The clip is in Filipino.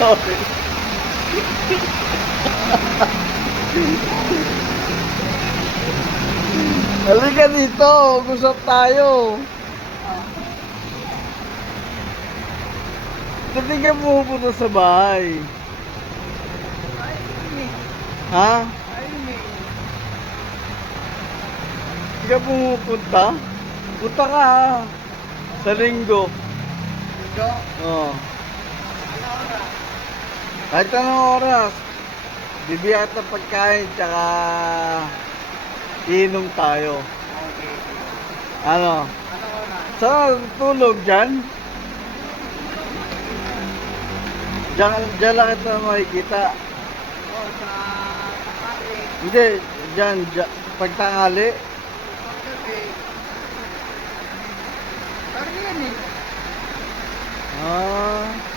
Sorry. Halika dito, mag-usap tayo. Hindi ka pumupunta sa bahay. Ha? Hindi ka pumupunta? Punta ka ha. Sa linggo. Oo. Kahit anong oras. Bibiyat ng pagkain tsaka inom tayo. Ano? Saan tulog dyan? Diyan lang kita makikita. Hindi, dyan, pagtanghali. Ah.